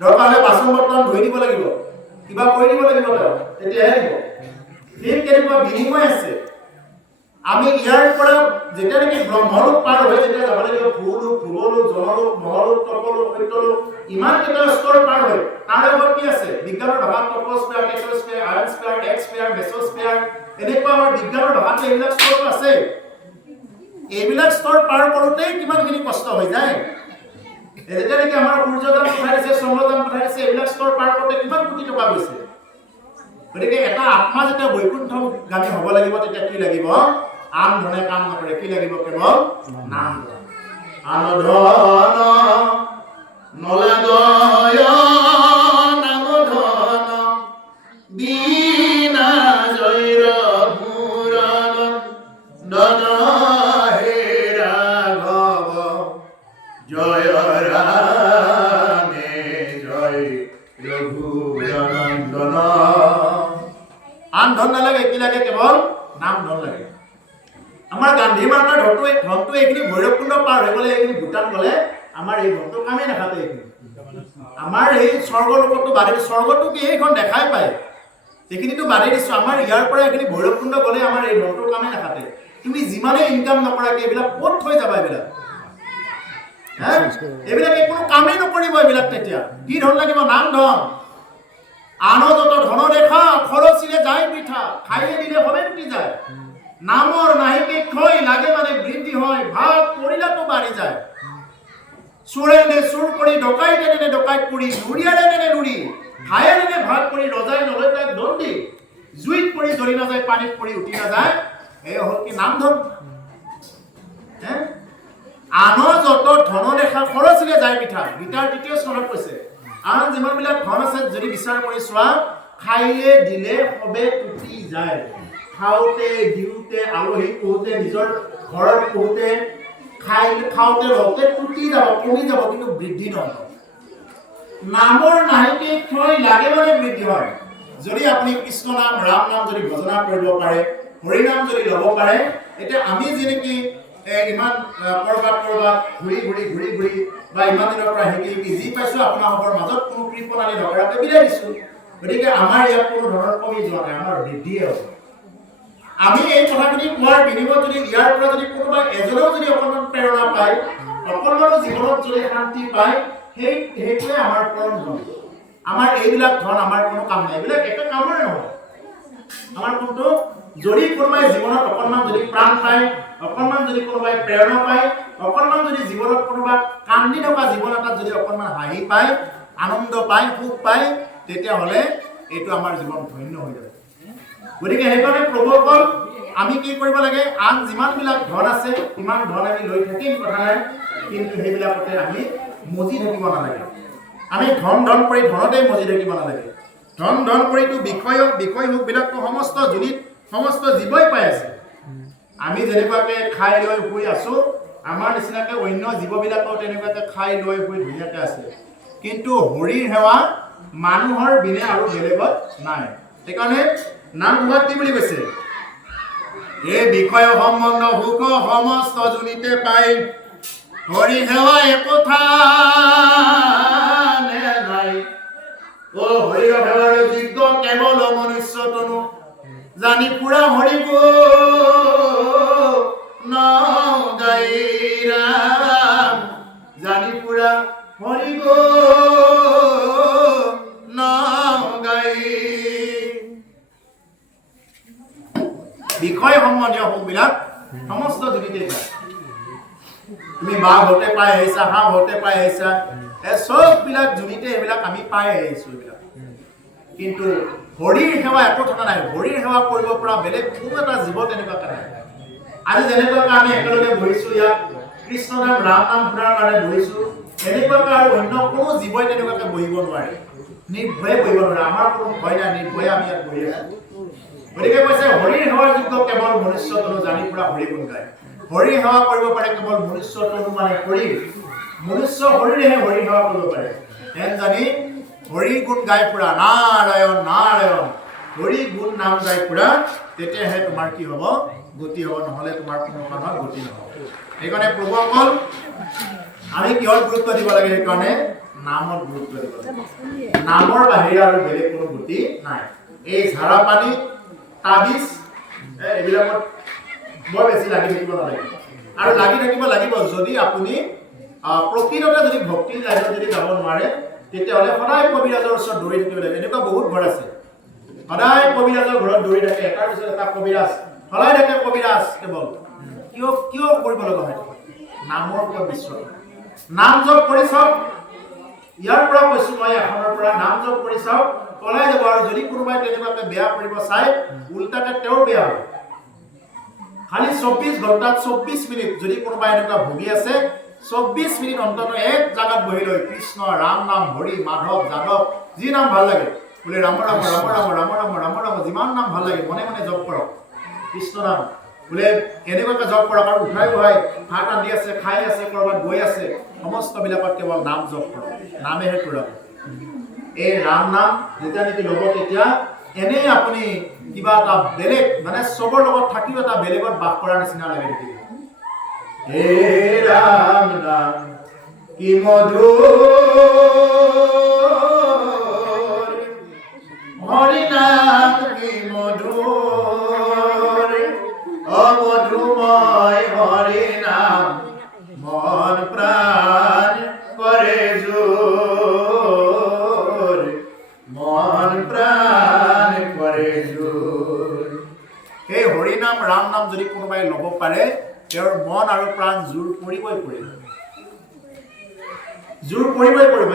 দৰকাৰ হ'লে বাচন বৰ্তন ধুই দিব লাগিব কিবা কৰি দিব লাগিব তেতিয়াহে দিব ঠিক কেনেকুৱা বিনিময় আছে আমি ইয়াৰ পৰা যেতিয়া নেকি ব্ৰহ্মলোক পাৰ হৈ যেতিয়া যাব লাগিব ভূলোক ভূগোলোক জনলোক মহলোক তপলোক সত্যলোক ইমান কেইটা স্তৰ পাৰ হৈ তাৰ লগত কি আছে বিজ্ঞানৰ ভাষাত টপস্ফিয়াৰ টেক্সস্ফিয়াৰ আয়নস্ফিয়াৰ এক্সস্ফিয়াৰ মেসোস্ফিয়াৰ এনেকুৱা আমাৰ বিজ্ঞানৰ ভাষাত এইবিলাক স্তৰ আছে এইবিলাক স্তৰ পাৰ কৰোঁতেই কিমানখিনি কষ্ট হৈ যায় যেতিয়া নেকি আমাৰ সূৰ্যযান পঠাই দিছে চন্দ্ৰযান পঠাই দিছে এইবিলাক স্তৰ পাৰ কৰোঁতে কিমান কোটি টকা গৈছে গতিকে এটা আত্মা যেতিয়া বৈকুণ্ঠগামী হ'ব লাগিব তেতিয়া কি লাগিব আন ধনে কাম নকৰে কি লাগিব কেৱল নাম আন ধন নলাদয় নাম ধন বিনা জৈৰ পুৰণ দন হে ৰাঘৱ জয় ৰামে জয় ৰঘুনন্দন আন ধন নালাগে কি লাগে কেৱল নাম ধন লাগে আমাৰ গান্ধী মাৰ্গৰ ধনটো এইখিনি ভৈৰৱকুণ্ড পাৰ হৈ গ'লে এইখিনি ভূটান গ'লে আমাৰ এই ধনটো কামেই নাখাতে এইখিনি আমাৰ এই স্বৰ্গলোকতো বাদে স্বৰ্গটো কি এইখন দেখাই পায় এইখিনিতো বাদে দিছোঁ আমাৰ ইয়াৰ পৰা এইখিনি ভৈৰৱকুণ্ড গ'লে আমাৰ এই ধনটোৰ কামেই নাখাতে তুমি যিমানেই ইনকাম নকৰাকৈ এইবিলাক ক'ত থৈ যাবা এইবিলাক এইবিলাক কোনো কামেই নকৰিব এইবিলাক তেতিয়া কি ধন লাগিব নাম ধন আন যত ধন দেখা খৰচিলে যায় পিঠা খাইয়ে দিলে হবে টুটি যায় নামৰ নাহিকে ক্ষয় লাগে মানে বৃদ্ধি হয় ভাগ কৰিলাতো বাঢ়ি যায় চোৰে নে চোৰ কৰি ডকাইতে নে ডকাইত কৰি নুৰিয়াৰে নে নুৰি খায়ে নে ভাগ কৰি ৰজাই নলয় তাক দণ্ডি জুইত পৰি জ্বলি নাযায় পানীত পৰি উঠি নাযায় এই হ'ল কি নাম ধন আন যত ধন দেখা খৰচিলে যায় পিঠা গীতাৰ ২য় স্কন্ধত কৈছে আন যিমানবিলাক ধন আছে যদি বিচাৰ কৰি চোৱা খাইয়ে দিলে সবে টুটি যায় খাওঁতে দিওঁতে আলহী পোহোঁতে নিজৰ ঘৰত পোহোঁতে খাওঁতে ৰওঁতে টুটি যাব কমি যাব কিন্তু বৃদ্ধি নহয় নামৰ নাহিকে ক্ষয় লাগে মানে বৃদ্ধি হয় যদি আপুনি কৃষ্ণ নাম ৰাম নাম যদি ভজনা কৰিব পাৰে হৰি নাম যদি ল'ব পাৰে এতিয়া আমি যেনেকি ইমান কৰবাত ঘূৰি বা ইমান দিনৰ পৰা শিকি যি পাইছোঁ আপোনালোকৰ মাজত কোনো কৃপণালি নকৰাকৈ বিদায় দিছোঁ গতিকে আমাৰ ইয়াত কোনো ধৰণৰ কমি যোৱা নাই আমাৰ বৃদ্ধিয়ে হ'ব আমি এই কথাখিনি কোৱাৰ বিনিময়ত যদি ইয়াৰ পৰা যদি কোনোবা এজনেও যদি অকণমান প্ৰেৰণা পায় অকণমানো জীৱনত যদি শান্তি পায় সেইটোৱে আমাৰ পৰম ধন আমাৰ এইবিলাক ধন আমাৰ কোনো কাম নাই এইবিলাক একে কামৰে নহয় আমাৰ কোনটো যদি কোনোবাই জীৱনত অকণমান যদি প্ৰাণ পায় অকণমান যদি কোনোবাই প্ৰেৰণা পায় অকণমান যদি জীৱনত কোনোবা কান্দি থকা জীৱন এটাত যদি অকণমান হাঁহি পায় আনন্দ পায় সুখ পায় তেতিয়াহ'লে এইটো আমাৰ জীৱন ধন্য হৈ যাব গতিকে সেইকাৰণে প্ৰভুসকল আমি কি কৰিব লাগে আন যিমানবিলাক ধন আছে ইমান ধন আমি লৈ থাকিম কথা নাই কিন্তু সেইবিলাকতে আমি মজি থাকিব নালাগে আমি ধন কৰি ধনতেই মজি থাকিব নালাগে ধন কৰিতো বিষয় বিলাকতো সমস্ত জুনিত সমস্ত জীৱই পাই আছে আমি যেনেকুৱাকে খাই লৈ শুই আছো আমাৰ নিচিনাকে অন্য জীৱবিলাকও তেনেকুৱাকে খাই লৈ শুই ধুনীয়াকে আছে কিন্তু হৰিৰ সেৱা মানুহৰ বিনে আৰু বেলেগত নাই সেইকাৰণে নাম ভগৱান কি বুলি কৈছে এই বিষয় সম্বন্ধ সুখ সমস্ত জুনিতে পাই হৰি সেৱা একথা নাই ও হৰি সেৱাৰ যোগ্য কেৱল মনুষ্য তনু জানি পুৰা হৰি গুণ গাই ৰাম জানি পুৰা হৰি গুণ গাই বিষয় সম্বন্ধীয় সুখবিলাক সমস্ত জুনিতে যায় তুমি বা ভোটে পাই আহিছা হা ভোটে পাই আহিছা সববিলাক জুনিতে এইবিলাক আমি পাই আহিছো এইবিলাক কিন্তু হৰিৰ সেৱা একো থকা নাই হৰিৰ সেৱা কৰিব পৰা বেলেগ কোনো এটা জীৱ তেনেকুৱা নাই আজি যেনেকুৱাকৈ আমি একেলগে বহিছো ইয়াত কৃষ্ণ নাম ৰাম নাম শুনাৰ কাৰণে বহিছো এনেকুৱাকৈ আৰু অন্য কোনো জীৱই তেনেকুৱাকৈ বহিব নোৱাৰে নিৰ্ভয়ে বহিব নোৱাৰে আমাৰ কোনো ভয় নাই নিৰ্ভয়ে আমি ইয়াত বহি আছো গতিকে কৈছে হৰিৰ সেৱাৰ যোগ্য কেৱল মনুষ্য তনু জানি পুৰা হৰি গুণ গায় হৰি সেৱা কৰিব পাৰে কেৱল মনুষ্য তনু মানে হৰি মনুষ্য হৰিৰেহে হৰি সেৱা কৰিব পাৰে হেন জানি হৰি গুণ গাই পুৰা নাৰায়ণ নাৰায়ণ হৰি গুণ নাম গাই পুৰা তেতিয়াহে তোমাৰ কি হ'ব গতি হ'ব নহ'লে তোমাৰ কোনো কামত গতি নহ'ব সেইকাৰণে প্ৰভুসকল আমি কিহত গুৰুত্ব দিব লাগে সেইকাৰণে নামত গুৰুত্ব দিব লাগে নামৰ বাহিৰে আৰু বেলেগ কোনো গতি নাই এই ঝাৰা পানী তাবিজ এইবিলাকত বৰ বেছি লাগি থাকিব নালাগে আৰু লাগি থাকিব লাগিব যদি আপুনি প্ৰকৃততে যদি ভক্তিৰ লাইনত যদি যাব নোৱাৰে তেতিয়াহ'লে সদায় কবিৰাজৰ ওচৰত দৌৰি থাকিব লাগে এনেকুৱা বহুত ঘৰ আছে সদায় কবিৰাজৰ ঘৰত দৌৰি থাকে এটাৰ পিছত এটা কবিৰাজ সদায় থাকে কবিৰাজ কেৱল কিয় কৰিব লগা হয় নামৰ ওপৰত বিশ্বাস নাম জপ কৰি চাওক ইয়াৰ পৰা কৈছো মই এখনৰ পৰা নাম জপ কৰি চাওক পলাই যাব আৰু যদি কোনোবাই তেনেকুৱাকে বেয়া কৰিব চাই উল্টাকে তেওঁৰ বেয়া হ'ব খালি 24 ঘণ্টাত 24 মিনিট যদি কোনোবাই এনেকুৱা ভুগি আছে 24 মিনিট অন্তত এক জাগাত বহি লৈ কৃষ্ণ ৰাম নাম হৰি মাধৱ যাদৱ যি নাম ভাল লাগে বোলে ৰাম ৰাম ৰাম ৰাম ৰাম ৰাম ৰাম ৰাম যিমান নাম ভাল লাগে মনে মনে জপ কৰক কৃষ্ণ নাম বোলে এনেকুৱাকে জপ কৰক আৰু উঠাই বহাই ভাত ৰান্ধি আছে খাই আছে কৰবাত গৈ আছে সমস্ত বিলাকত কেৱল নাম জপ কৰক নামেহে কৰক এই ৰাম নাম যেতিয়া নেকি ল'ব তেতিয়া এনেই আপুনি কিবা এটা বেলেগ মানে চবৰ লগত থাকিও এটা বেলেগত বাস কৰাৰ নিচিনা লাগে দেখিব হে ৰাম নাম কি মধুৰ হৰি নাম কি মধুৰ অমধুময় হৰি নাম মন প্ৰাণ কৰে জোৰ মন প্ৰাণ কৰে জোৰ এই হৰি নাম ৰাম নাম যদি কোনোবাই ল'ব পাৰে তেওঁৰ মন আৰু প্ৰাণ জোৰ পৰিবই পৰিব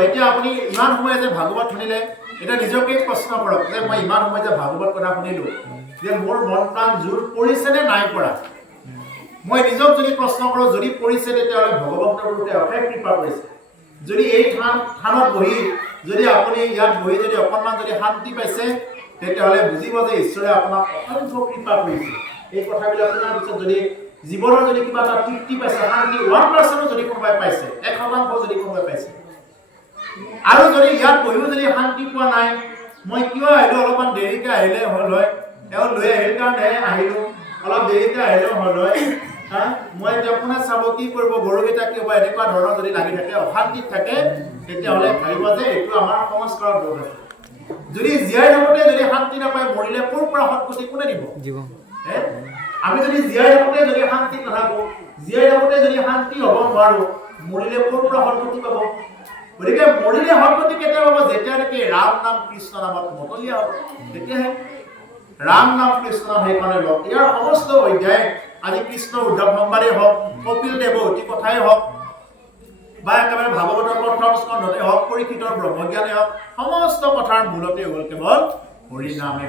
এতিয়া আপুনি ইমান সময় যে ভাগৱত শুনিলে এতিয়া নিজকে প্ৰশ্ন কৰক যে মই ইমান সময় যে ভাগৱত কথা শুনিলো যে মোৰ মন প্ৰাণ জোৰ পৰিছে নে নাই পৰা মই নিজক যদি প্ৰশ্ন কৰোঁ যদি পৰিছে তেতিয়াহ'লে ভগৱন্তৰ ওপৰতে অশেষ কৃপা কৰিছে যদি এই থানত বহি যদি আপুনি ইয়াত বহি যদি অকণমান যদি শান্তি পাইছে তেতিয়াহ'লে বুজিব যে ঈশ্বৰে আপোনাক অসংখ্য কৃপা কৰিছে এই কথাবিলাক শুনাৰ পিছত যদি জীৱনৰ যদি কিবা এটা তৃপ্তি পাইছে শান্তি 1% যদি কোনোবাই পাইছে 1% যদি কোনোবাই পাইছে আৰু যদি ইয়াত বহিও যদি শান্তি পোৱা নাই মই কিয় আহিলো অলপমান দেৰিকে আহিলে হ'ল হয় তেওঁ লৈ আহিল কাৰণে আহিলো অলপ দেৰিকে আহিলেও হ'ল হয় মই আপোনাক চাব কি কৰিব গৰুকেইটা কিবা এনেকুৱা ধৰণৰ যদি লাগি থাকে অশান্তিত থাকে তেতিয়াহ'লে ভাবিব যে এইটো আমাৰ সংস্কাৰৰ দোষ আছে যদি জীয়াই থাকোঁতে যদি শান্তি নাপায় মৰিলে ক'ৰ পৰা সৎগতি কোনে দিব আমি যদি জীয়াই থাকোঁতে যদি শান্তি নাথাকোঁ জীয়াই থাকোঁতে যদি শান্তি হ'ব নোৱাৰোঁ মৰিলে ক'ৰ পৰা সৎগতি পাব গতিকে মৰিলে সৎগতি কেতিয়া পাব যেতিয়া নেকি ৰাম নাম কৃষ্ণ নামত মতলীয়া হ'ব তেতিয়াহে ৰাম নাম কৃষ্ণ নাম সেইকাৰণে লওক ইয়াৰ সমস্ত অধ্যায় আজি কৃষ্ণ উদ্ধৱ সংবাদেই হওক কপিল দেৱহূতি কথাই হওক বা একেবাৰে ভাগৱতৰ প্ৰথম স্কন্ধতে হওক পৰীক্ষিতৰ ব্ৰহ্মজ্ঞানেই হওক সমস্ত কথাৰ মূলতে হ'ল কেৱল হৰি নামে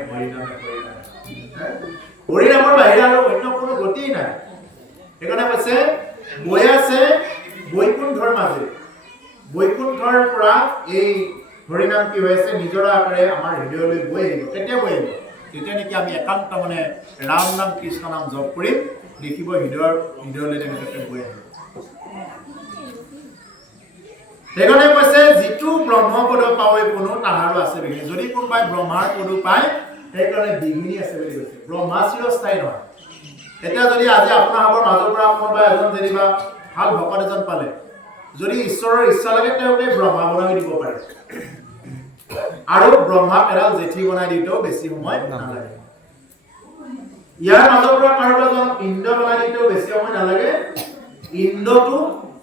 হৰি নামৰ বাহিৰে আৰু অন্য কোনো গতি নাই সেইকাৰণে কৈছে বৈ আছে বৈকুণ্ঠৰ মাজে বৈকুণ্ঠৰ পৰা এই হৰি নাম কি হৈ আছে নিজৰা আকাৰে আমাৰ হৃদয়লৈ বৈ আহিব কেতিয়া বৈ আহিব তেতিয়া নেকি আমি একান্ত মানে ৰাম নাম কৃষ্ণ নাম জপ কৰিম দেখিব হৃদয়লৈ তেনেকৈ বৈ আহিব সেইকাৰণে কৈছে যিটো ব্ৰহ্মপদ পাৱে কোনো তাহাৰো আছে বিঘিনি যদি কোনোবাই ব্ৰহ্মাৰ পদ পায় সেইকাৰণে বিঘিনি আছে বুলি কৈছে ব্ৰহ্মা চিৰস্থায়ী নহয় এতিয়া যদি আজি আপোনালোকৰ মাজৰ পৰা কোনোবা এজন যেনিবা ভাল ভকত এজন পালে যদি ঈশ্বৰৰ ইচ্ছা লাগে তেওঁকে ব্ৰহ্মা বনাই দিব পাৰে আৰু ব্ৰহ্মা এডাল জেঠি বনাই দিতেও বেছি সময় নালাগে ইয়াৰ মাজৰ পৰা কাৰোবাৰ এজন ইন্দ্ৰ বনাই দিতেও বেছি সময় নালাগে ইন্দ্ৰটো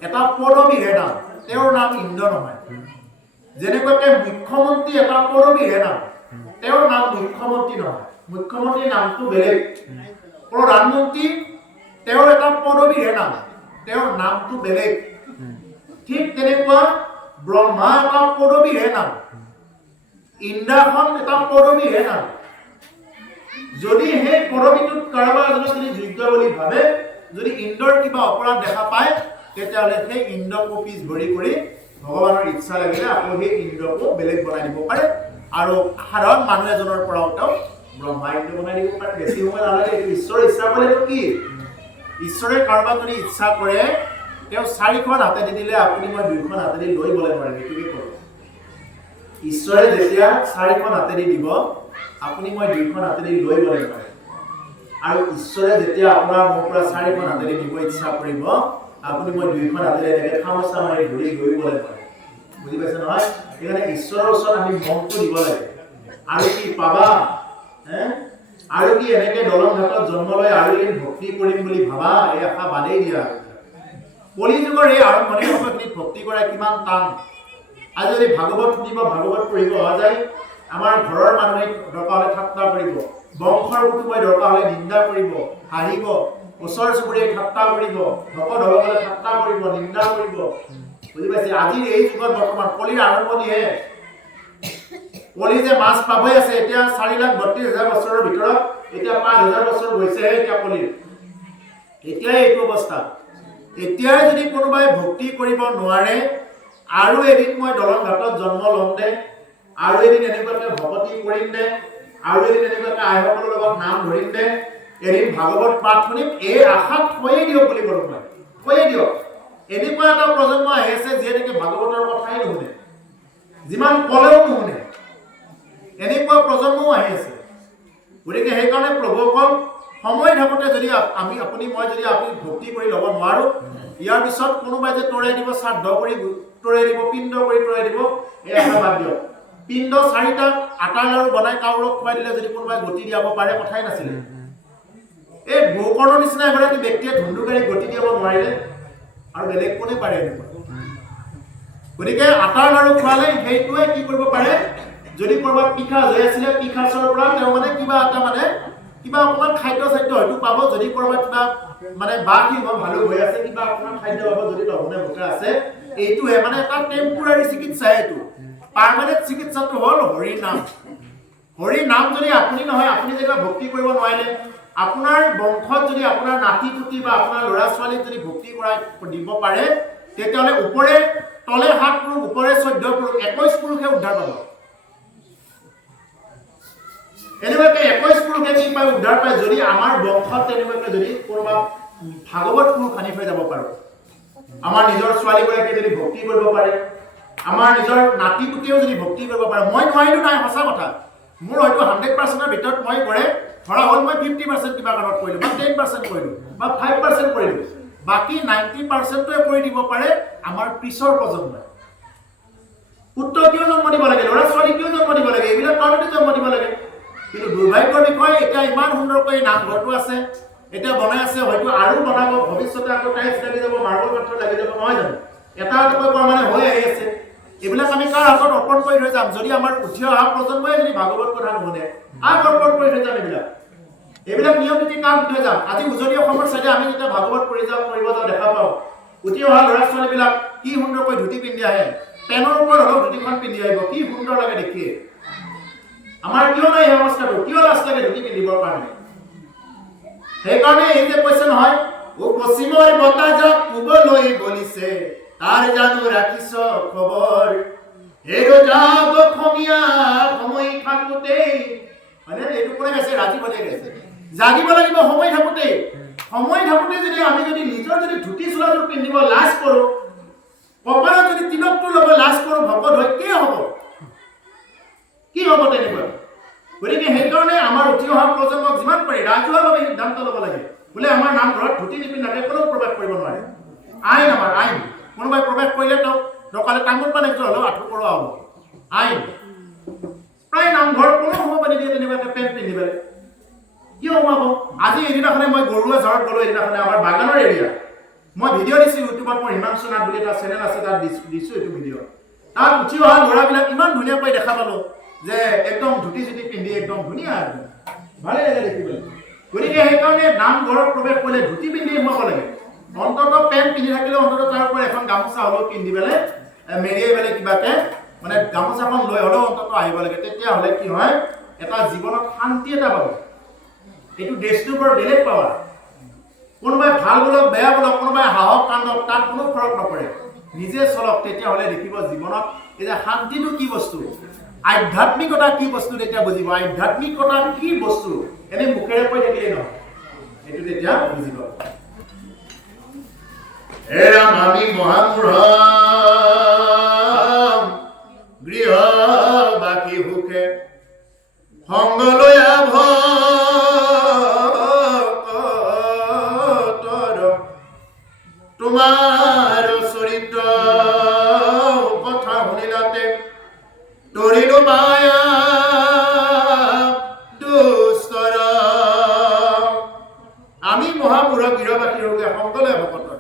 এটা পদবীহে নাম তেওঁৰ নাম ইন্দ্ৰ নহয় যেনেকৈ মুখ্যমন্ত্ৰী এটা পদবীহে নাম তেওঁৰ নাম মুখ্যমন্ত্ৰী নহয় মুখ্যমন্ত্ৰীৰ নামটো বেলেগ প্ৰধানমন্ত্ৰী তেওঁৰ এটা পদবীহে নাম তেওঁৰ নামটো বেলেগ ঠিক তেনেকুৱা ব্ৰহ্মা এটা পদবীহে নাম ইন্দ্ৰাসন এটা পদবীহে নাম যদি সেই পদবীটোত কাৰোবাৰ এজনে যদি যোগ্য বুলি ভাবে যদি ইন্দ্ৰৰ কিবা অপৰাধ দেখা পায় তেতিয়াহ'লে সেই ইন্দ্ৰকো পিছ ভৰি কৰি ভগৱানৰ ইচ্ছা লাগিলে আকৌ সেই ইন্দ্ৰকো বেলেগ বনাই দিব পাৰে আৰু সাধাৰণ মানুহ এজনৰ পৰাও তেওঁ ব্ৰহ্মা ইন্দ্ৰ বনাই দিব পাৰে বেছি সময় নালাগে এইটো ঈশ্বৰৰ ইচ্ছা কৰিলে কি ঈশ্বৰে কাৰোবাক যদি ইচ্ছা কৰে তেওঁ 4খন হাতেদি দিলে আপুনি মই 2খন হাতেদি লৈ বলে নোৱাৰে এইটোকে কৰো ঈশ্বৰে যেতিয়া 4খন হাতেদি দিব আপুনি মই 2খন হাতেদি লৈ বলে নোৱাৰে আৰু ঈশ্বৰে যেতিয়া আপোনাৰ মোৰ পৰা 4খন হাতেদি দিব ইচ্ছা কৰিব আপুনি মই 2খন হাতেদি এনেকৈ খামোচা মাৰি ধৰি লৈ বলে নোৱাৰে বুজি পাইছে নহয় সেইকাৰণে ঈশ্বৰৰ ওচৰত আমি মনটো দিব লাগে আৰু কি পাবা আৰু কি এনেকৈ দলং ঘাটত জন্ম লৈ আৰু এদিন ভক্তি কৰিম বুলি ভাবা এই আশা বাদেই দিয়া কলিযুগৰ এই আৰম্ভণিৰ সময়খিনিত ভক্তি কৰা কিমান টান আজি যদি ভাগৱত শুনিব ভাগৱত পঢ়িব অহা যায় আমাৰ ঘৰৰ মানুহে দৰকাৰ হ'লে ঠাট্টা কৰিব বংশৰ কুটুম্বই দৰকাৰ হ'লে নিন্দা কৰিব হাঁহিব ওচৰ চুবুৰীয়ে ঠাট্টা কৰিব ভকত ভকতসকলে ঠাট্টা কৰিব নিন্দা কৰিব বুজি পাইছে আজিৰ এই যুগত বৰ্তমান কলিৰ আৰম্ভণিহে কলি যে মাছ পাবই আছে এতিয়া 4,32,000 বছৰৰ ভিতৰত এতিয়া 5,000 বছৰ গৈছেহে এতিয়া কলিৰ এতিয়াই এইটো অৱস্থা এতিয়াই যদি কোনোবাই ভক্তি কৰিব নোৱাৰে আৰু এদিন মই দলং ঘাটত জন্ম ল'ম দে আৰু এদিন এনেকুৱাকৈ ভকতি কৰিম দে আৰু এদিন এনেকুৱাকৈ আইসকলৰ লগত নাম ধৰিম দে এদিন ভাগৱত পাঠ শুনিম এই আশাত থৈয়ে দিয়ক বুলি ক'লো মই থৈয়ে দিয়ক এনেকুৱা এটা প্ৰজন্ম আহি আছে যিয়ে নেকি ভাগৱতৰ কথাই নুশুনে যিমান ক'লেও নুশুনে এনেকুৱা প্ৰজন্মও আহি আছে গতিকে সেইকাৰণে প্ৰভুসকল সময় থাকোঁতে যদি আপুনি মই যদি আপুনি ভক্তি কৰি ল'ব নোৱাৰোঁ ইয়াৰ পিছত কোনোবাই যে তৰাই দিব শ্ৰাদ্ধ কৰি তৰাই দিব পিণ্ড কৰি তৰাই দিব এই আশা বাদ দিয়ক পিণ্ড 4টা আটাৰ লাড়ু বনাই কাউৰক খুৱাই দিলে যদি কোনোবাই গতি দিয়াব পাৰে কথাই নাছিলে এই গোকৰ্ণৰ নিচিনা এগৰাকী ব্যক্তিয়ে ধুন্দুকাৰী গতি দিয়াব নোৱাৰিলে আৰু বেলেগ কোনে পাৰে এনেকুৱা গতিকে আটাৰ লাড়ু খোৱালে সেইটোৱে কি কৰিব পাৰে যদি কৰবাত পিঠা হৈ আছিলে পিঠাচৰ পৰা তেওঁ মানে কিবা এটা মানে কিবা অকমান খাদ্য হয়তো পাব যদি কৰবাত কিবা মানে বাকি ভালো হৈ আছে কিবা অকমান খাদ্য পাব যদি লঘুনে ভোকা আছে এইটোহে মানে এটা টেম্পৰাৰী চিকিৎসা এইটো পাৰ্মানেন্ট চিকিৎসাটো হ'ল হৰি নাম যদি আপুনি নহয় আপুনি যেতিয়া ভক্তি কৰিব নোৱাৰিলে আপোনাৰ বংশত যদি আপোনাৰ নাতি পুতি বা আপোনাৰ ল'ৰা ছোৱালীক যদি ভক্তি কৰাই দিব পাৰে তেতিয়াহ'লে ওপৰে তলে 7 পুৰুষ ওপৰে 14 পুৰুষ 21 পুৰুষে উদ্ধাৰ পাব এনেকুৱাকে 21 পুৰুষে কি পায় উদ্ধাৰ পায় যদি আমাৰ বংশত তেনেকুৱাকে যদি কোনোবা ভাগৱত পুৰুষ আনি থৈ যাব পাৰোঁ আমাৰ নিজৰ ছোৱালীগৰাকী যদি ভক্তি কৰিব পাৰে আমাৰ নিজৰ নাতি পুতিয়েও যদি ভক্তি কৰিব পাৰে মই নোৱাৰিলোঁ নাই সঁচা কথা মোৰ হয়তো 100%ৰ ভিতৰত মই কৰে ধৰা হ'ল মই 50% কিবা কাৰণত কৰিলোঁ বা 10% কৰিলোঁ বা 5% কৰিলোঁ বাকী 90%টোৱে কৰি দিব পাৰে আমাৰ পিছৰ প্ৰজন্মই পুত্ৰ কিয় জন্ম দিব লাগে ল'ৰা ছোৱালী কিয় জন্ম দিব লাগে এইবিলাক কাৰণতে জন্ম দিব লাগে কিন্তু দুৰ্ভাগ্যৰ বিষয় এতিয়া ইমান সুন্দৰকৈ নামঘৰটো আছে এতিয়া বনাই আছে হয়তো আৰু বনাব ভৱিষ্যতে আকৌ টাইলছ লাগি যাব মাৰ্বল পাথৰ লাগি যাব নহয় জানো এটা এটাকৈ মানে হৈ আহি আছে এইবিলাক আমি কাৰ হাতত অৰ্পণ কৰি থৈ যাম যদি আমাৰ উঠি অহা প্ৰজন্মই যদি ভাগৱত কথা নুশুনে অৰ্পণ কৰি থৈ যাম এইবিলাক নিয়ম নীতি কাম থৈ যাম আজি উজনি অসমৰ চাইডে আমি যেতিয়া ভাগৱত কৰিব যাওঁ দেখা পাওঁ উঠি অহা ল'ৰা ছোৱালীবিলাক কি সুন্দৰকৈ ধুতি পিন্ধি আহে পেনৰ ওপৰত হ'লেও ধুতিখন পিন্ধি আহিব কি সুন্দৰ লাগে দেখিয়ে আমাৰ কিয় নাই এই অৱস্থাটো? কিয় লাজ লাগে ধুতি পিন্ধিবৰ কাৰণে? সেইকাৰণে এই যে কৈছে নহয়, ও পশ্চিমৰ বতাহ যাক পূবলৈ বলিছে, তাৰ জানো ৰাখিছ খবৰ, হেৰো যাগ অসমীয়া সময় থাকোতেই। মানে এইটো কোনে গাইছে? ৰাজীৱনে গাইছে। জাগিব লাগিব সময় থাকোতে। সময় থাকোতে যদি আমি নিজৰ ধুতি চোলাযোৰ পিন্ধিব লাজ কৰোঁ, কপালত যদি তিলকটো ল'ব লাজ কৰোঁ, ভকত হৈ কি হ'ব? কি হ'ব তেনেকুৱা? গতিকে সেইকাৰণে আমাৰ উঠি অহা প্ৰজন্মক যিমান পাৰি ৰাজহুৱাভাৱে সিদ্ধান্ত ল'ব লাগে, বোলে আমাৰ নামঘৰত ধুতি নিপিন্ধাকে কোনেও প্ৰৱেশ কৰিব নোৱাৰে। আইন আমাৰ আইন। কোনোবাই প্ৰৱেশ কৰিলে তেওঁক দৰকাৰে তামোল পাণ একযোৰ হ'লেও আঁঠু কৰোৱা হ'ব। আইন। প্ৰায় নামঘৰত কোনো সোমাব নিদিয়ে তেনেকুৱাকে পেণ্ট পিন্ধি পেলাই। কিয় সোমাব? আজি এদিনাখনে মই গৰুৱা ঝাৰত গ'লো, এদিনাখনে আমাৰ বাগানৰ এৰিয়া। মই ভিডিঅ' দিছোঁ ইউটিউবত, মোৰ হিমাংশু নাথ বুলি এটা চেনেল আছে, তাত দিছোঁ এইটো ভিডিঅ'। তাত উঠি অহা ল'ৰাবিলাক ইমান ধুনীয়াকৈ দেখা পালোঁ যে একদম ধুতি চুটি পিন্ধি একদম ধুনীয়া, ভালে লাগে দেখিবলৈ। গতিকে সেইকাৰণে নামঘৰত প্ৰৱেশ কৰিলে ধুতি পিন্ধি সোমাব লাগে। অন্ততঃ পেণ্ট পিন্ধি থাকিলেও অন্ততঃ তাৰ ওপৰত এখন গামোচা হ'লেও পিন্ধি পেলাই মেৰিয়াই পেলাই কিবাকে মানে গামোচাখন লৈ হ'লেও অন্ততঃ আহিব লাগে। তেতিয়াহ'লে কি হয়, এটা জীৱনত শান্তি এটা পাব। এইটো দেশটোৰ বৰ বেলেগ পাৱাৰ। কোনোবাই ভাল বোলক বেয়া বোলক, কোনোবাই হাঁহক কান্দক, তাত কোনো ফৰক নপৰে। নিজে চলক, তেতিয়াহ'লে দেখিব জীৱনত এই যে শান্তিটো কি বস্তু, আধ্যাত্মিকতা কি বস্তু তেতিয়া বুজিব। আধ্যাত্মিকতা কি বস্তু এনে মুখেৰে কৈ থাকিলেই নহয়, এইটো তেতিয়া বুজিব। এৰাম আমি মহামূঢ় গৃহবাসী সুখে সংগলৈ তোমাৰ চৰিত্ৰ কথা শুনিলাতে তৰিলো মায়া দুষ্টৰ। আমি মহামূঢ় গৃহবাসী সুখে সংগলৈ ভকতৰ,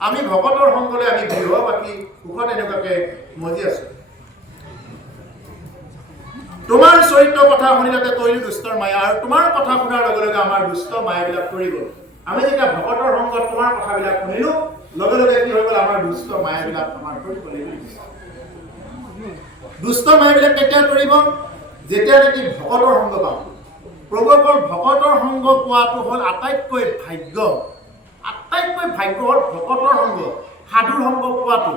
আমি ভকতৰ সংগলৈ আমি গৃহবাসী সুখত এনেকুৱাকে মজি আছো। তোমাৰ চৰিত্ৰ কথা শুনিলাতে তৰিলো দুষ্টৰ মায়া, আৰু তোমাৰ কথা শুনাৰ লগে লগে আমাৰ দুষ্ট মায়াবিলাক পৰি গ'ল। আমি যেতিয়া ভকতৰ সংগত তোমাৰ কথাবিলাক শুনিলো, লগে লগে কি হৈ গ'ল, আমাৰ দুষ্ট মায়াবিলাক আমাৰ পৰি গ'ল। দুষ্ট মায়াবিলাক কেতিয়া তৰিব? যেতিয়া নেকি ভকতৰ সংগ পাম। প্ৰভুসকল ভকতৰ সংগ পোৱাটো হ'ল আটাইতকৈ ভাগ্য। আটাইতকৈ ভাগ্য হ'ল ভকতৰ সংগ, সাধুৰ সংগ পোৱাটো।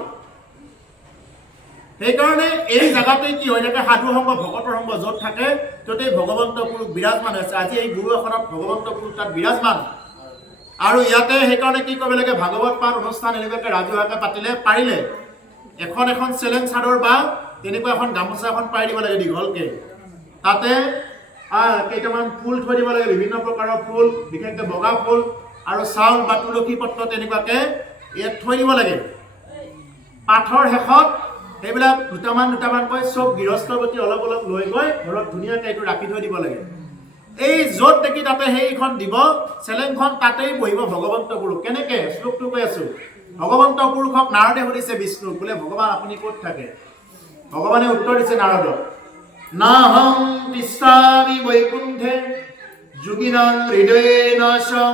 সেইকাৰণে এই জাগাতে কি হৈ থাকে, সাধু সংগ ভকতৰ সংগ য'ত থাকে ত'তেই ভগৱন্ত পুৰুষ বিৰাজমান হৈছে। আজি এই গুৰু এখনত ভগৱন্ত পুৰুষ তাত বিৰাজমান। আৰু ইয়াতে সেইকাৰণে কি কৰিব লাগে, ভাগৱত পাঠ অনুষ্ঠান এনেকুৱাকে ৰাজহুৱাকে পাতিলে পাৰিলে এখন চেলেং চাদৰ বা তেনেকুৱা এখন গামোচা এখন পাৰি দিব লাগে দীঘলকে। তাতে কেইটামান ফুল থৈ দিব লাগে, বিভিন্ন প্ৰকাৰৰ ফুল, বিশেষকৈ বগা ফুল আৰু চাউল বা তুলসী পত্ৰ তেনেকুৱাকে ইয়াত থৈ দিব লাগে। পাঠৰ শেষত সেইবিলাক দুটামানকৈ চব গৃহস্থৰ প্ৰতি অলপ অলপ লৈ গৈ ঘৰত ধুনীয়াকৈ এইটো ৰাখি থৈ দিব লাগে। এই য'ত দেখি তাতে সেইখন দিব, চেলেংখন তাতেই বহিব ভগৱন্ত পুৰুষ। কেনেকে? শ্লোকটো কৈ আছো। ভগৱন্ত পুৰুষক নাৰদে সুধিছে বিষ্ণুক, বোলে ভগৱান আপুনি ক'ত থাকে? ভগৱানে উত্তৰ দিছে নাৰদক, নাহং তিষ্ঠামি বৈকুণ্ঠে যোগিনাং হৃদয়েন সং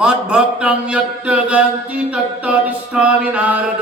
মদ্ভক্তং যত্ৰ গান্তি তত্ৰ তিষ্ঠামি নাৰদ।